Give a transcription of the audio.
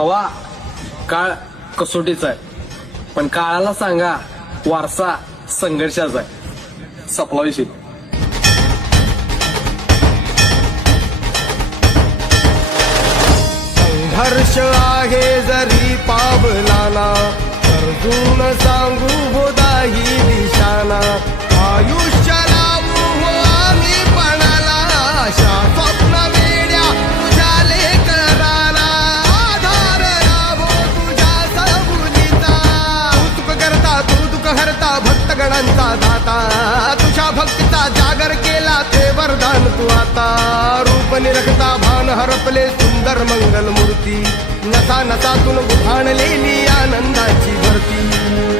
हवा काळ कसोटीचा आहे, पण काळाला सांगा वारसा संघर्षाचा आहे. सपला विषय. संघर्ष आहे जरी पावलाना, अर्जुन सांगू बोधाही दिशाना. आयुष्य लावू हो आम्ही पणाला, आशा स्वप्न वेड्या तुझ्या लेकराला. आधार लाभो तुझ्या सबुलीचा, तू तुक करता तू दुःख हरता, भक्तगणांचा दाता. तुझ्या भक्तीचा जागर केला ते वरदान तू आता. रूप निरखता भान हरपले सुंदर मंगल मूर्ती, नसा नसातून उभाणलेली आनंदाची भरती.